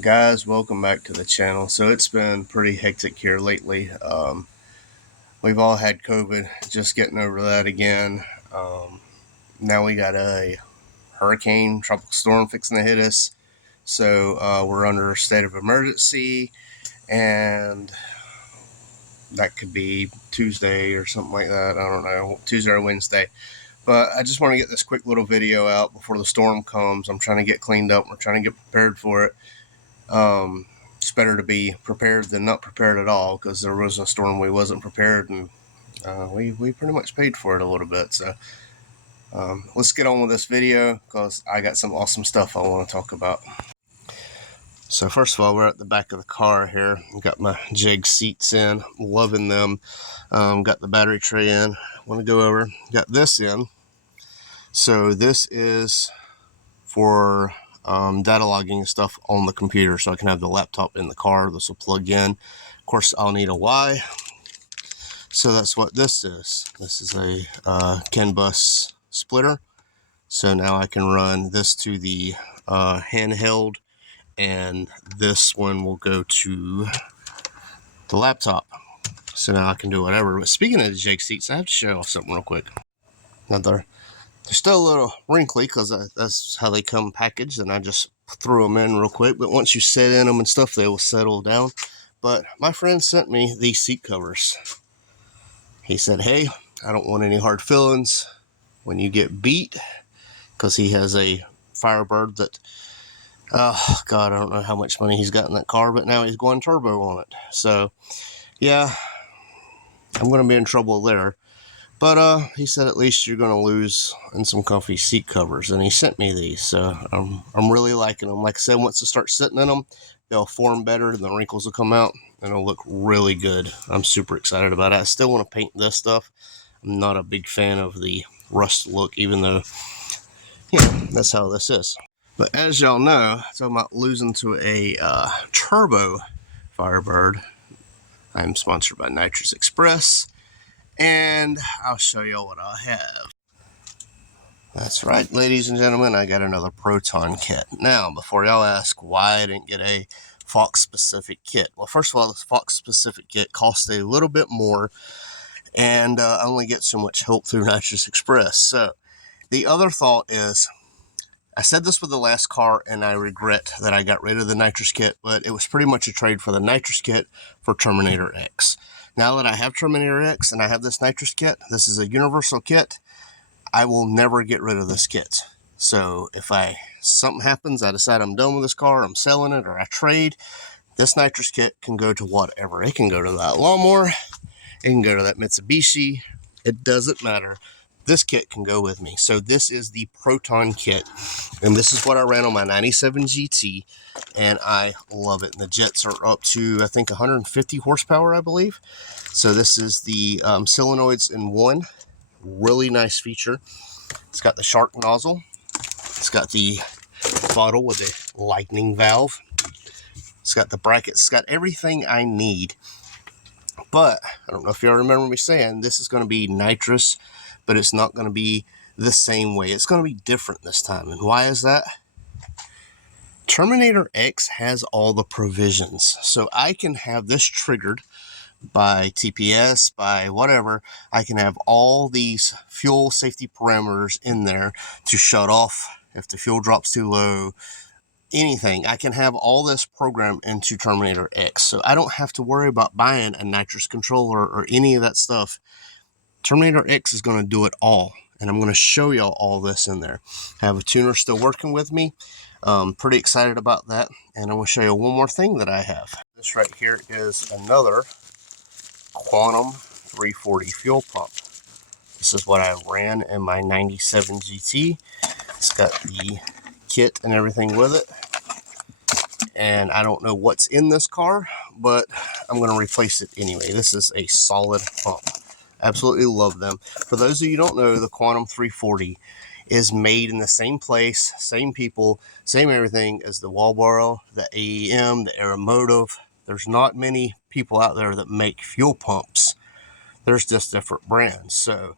Guys, welcome back to the channel. So it's been pretty hectic here lately. We've all had COVID, just getting over that again. Now we got a hurricane, tropical storm fixing to hit us. So we're under a state of emergency, and that could be Tuesday or something like that. I don't know, Tuesday or Wednesday. But I just want to get this quick little video out before the storm comes. I'm trying to get cleaned up. We're trying to get prepared for it. It's better to be prepared than not prepared at all, because there was a storm we wasn't prepared, and we pretty much paid for it a little bit. So let's get on with this video, because I got some awesome stuff I want to talk about. So first of all, we're at the back of the car here. Got my Jag seats in, loving them. Got the battery tray in. Want to go over. Got this in. So this is for data logging and stuff on the computer, so I can have the laptop in the car. This will plug in. Of course, I'll need a Y. So that's what this is. This is a CAN bus splitter. So now I can run this to the handheld, and this one will go to the laptop. So now I can do whatever. But speaking of the Jag seats, I have to show off something real quick. Now they're still a little wrinkly, because that's how they come packaged, and I just threw them in real quick. But once you sit in them and stuff, they will settle down. But my friend sent me these seat covers. He said, hey, I don't want any hard feelings when you get beat, because he has a Firebird that, oh God, I don't know how much money he's got in that car, but now he's going turbo on it. So yeah, I'm going to be in trouble there. But he said at least you're going to lose in some comfy seat covers, and he sent me these. So I'm really liking them. Like I said, once I start sitting in them, they'll form better, and the wrinkles will come out, and it'll look really good. I'm super excited about it. I still want to paint this stuff. I'm not a big fan of the rust look, even though, you know, that's how this is. But as y'all know, talking about losing to a turbo Firebird, I'm sponsored by Nitrous Express, and I'll show y'all what I have. That's right, ladies and gentlemen, I got another Proton Kit. Now, before y'all ask why I didn't get a Fox-specific kit. Well, first of all, this Fox-specific kit costs a little bit more, and I only get so much help through Nitrous Express. So, the other thought is, I said this with the last car, and I regret that I got rid of the Nitrous Kit, but it was pretty much a trade for the Nitrous Kit for Terminator X. Now that I have Terminator X and I have this Nitrous Kit, this is a universal kit, I will never get rid of this kit. So if something happens, I decide I'm done with this car, I'm selling it, or I trade, this Nitrous Kit can go to whatever. It can go to that lawnmower, it can go to that Mitsubishi, it doesn't matter. This kit can go with me. So this is the Proton Kit, and this is what I ran on my 97 GT, and I love it. And the jets are up to, I think, 150 horsepower, I believe. So this is the solenoids in one. Really nice feature. It's got the shark nozzle. It's got the bottle with the lightning valve. It's got the brackets. It's got everything I need. But I don't know if y'all remember me saying this is going to be nitrous, but it's not going to be the same way. It's going to be different this time. And why is that? Terminator X has all the provisions. So I can have this triggered by TPS, by whatever. I can have all these fuel safety parameters in there to shut off if the fuel drops too low. Anything. I can have all this programmed into Terminator X. So I don't have to worry about buying a nitrous controller or any of that stuff. Terminator X is going to do it all, and I'm going to show y'all all this in there. I have a tuner still working with me. Pretty excited about that, and I'm going to show you one more thing that I have. This right here is another Quantum 340 fuel pump. This is what I ran in my 97 GT. It's got the kit and everything with it, and I don't know what's in this car, but I'm going to replace it anyway. This is a solid pump. Absolutely love them. For those of you who don't know, the Quantum 340 is made in the same place, same people, same everything as the Walboro, the AEM, the Aeromotive. There's not many people out there that make fuel pumps. There's just different brands. So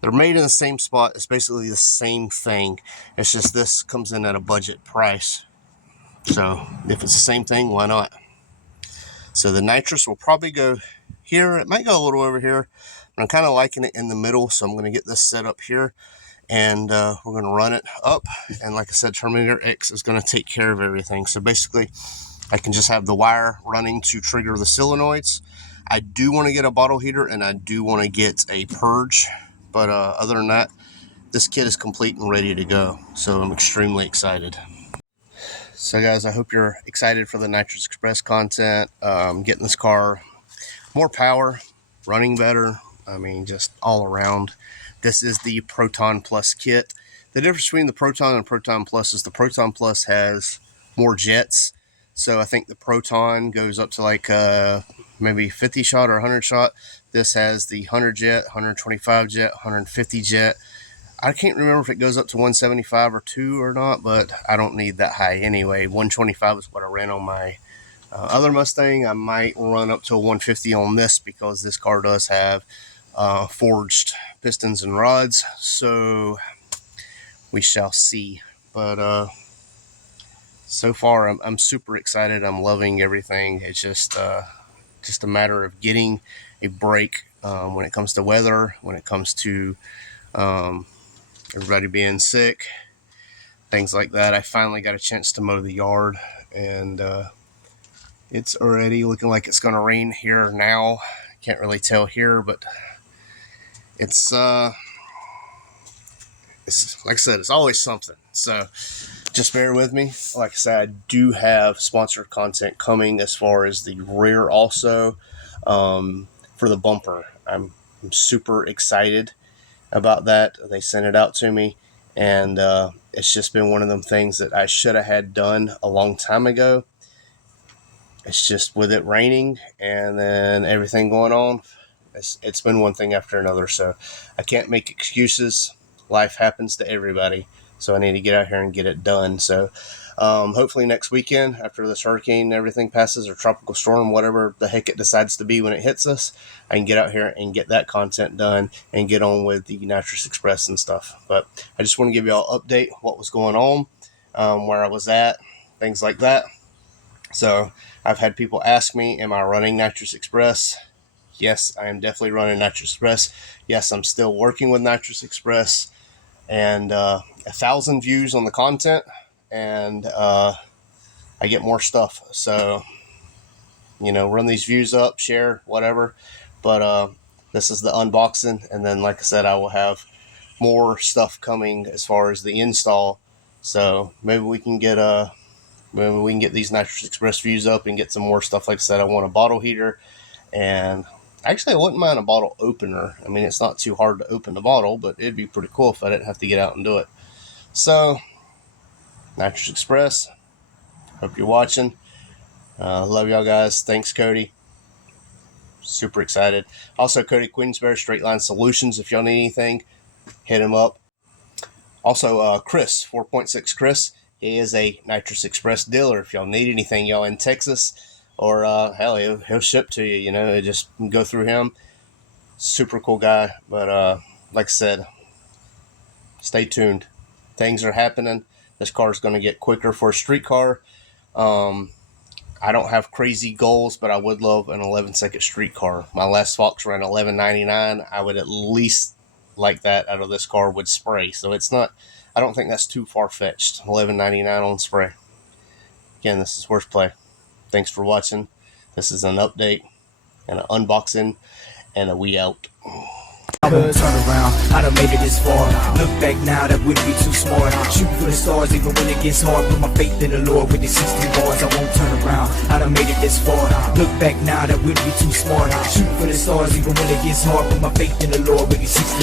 they're made in the same spot. It's basically the same thing. It's just this comes in at a budget price. So if it's the same thing, why not? So the nitrous will probably go here. It might go a little over here, but I'm kind of liking it in the middle. So I'm going to get this set up here, and we're going to run it up. And like I said, Terminator X is going to take care of everything. So basically, I can just have the wire running to trigger the solenoids. I do want to get a bottle heater, and I do want to get a purge. But other than that, this kit is complete and ready to go. So I'm extremely excited. So guys, I hope you're excited for the Nitrous Express content. Getting this car more power, running better. I mean, just all around. This is the Proton Plus kit. The difference between the Proton and Proton Plus is the Proton Plus has more jets. So I think the Proton goes up to like maybe 50 shot or 100 shot. This has the 100 jet, 125 jet, 150 jet. I can't remember if it goes up to 175 or 2 or not, but I don't need that high anyway. 125 is what I ran on my other Mustang. I might run up to a 150 on this because this car does have forged pistons and rods. So we shall see. But so far, I'm super excited. I'm loving everything. It's just a matter of getting a break when it comes to weather, when it comes to everybody being sick, things like that. I finally got a chance to mow the yard, and it's already looking like it's going to rain here now. Can't really tell here, but it's like I said, it's always something. So just bear with me. Like I said, I do have sponsored content coming as far as the rear also for the bumper. I'm super excited about that. They sent it out to me, and it's just been one of them things that I should have had done a long time ago. It's just with it raining and then everything going on, it's been one thing after another. So I can't make excuses. Life happens to everybody, so I need to get out here and get it done. So hopefully next weekend, after this hurricane and everything passes, or tropical storm, whatever the heck it decides to be when it hits us, I can get out here and get that content done and get on with the Nitrous Express and stuff. But I just want to give you all an update what was going on, where I was at, things like that. So I've had people ask me, am I running Nitrous Express? Yes, I am definitely running Nitrous Express. Yes, I'm still working with Nitrous Express, and 1,000 views on the content, and I get more stuff. So, run these views up, share, whatever. But this is the unboxing, and then, like I said, I will have more stuff coming as far as the install. So maybe we can get these Nitrous Express views up and get some more stuff. Like I said, I want a bottle heater, and actually I wouldn't mind a bottle opener. I mean, it's not too hard to open the bottle, but it'd be pretty cool if I didn't have to get out and do it. So, Nitrous Express, hope you're watching. Love y'all guys. Thanks, Cody. Super excited. Also, Cody Queensberry, Straight Line Solutions. If y'all need anything, hit him up. Also, Chris, 4.6 Chris. He is a Nitrous Express dealer. If y'all need anything, y'all in Texas, or hell, he'll ship to you. Just go through him. Super cool guy. But like I said, stay tuned. Things are happening. This car is going to get quicker for a street car. I don't have crazy goals, but I would love an 11-second street car. My last Fox ran 11.99. I would at least like that out of this car with spray. So it's not, I don't think that's too far-fetched. 11.99 on spray. Again, this is Horseplay. Thanks for watching. This is an update and an unboxing, and a we out. I won't turn around, I done made it this far. Look back now, that wouldn't be too smart. Shoot for the stars even when it gets hard. Put my faith in the Lord with the 60 bars. I won't turn around, I done made it this far. Look back now, that wouldn't be too smart. Shoot for the stars even when it gets hard. Put my faith in the Lord with the 60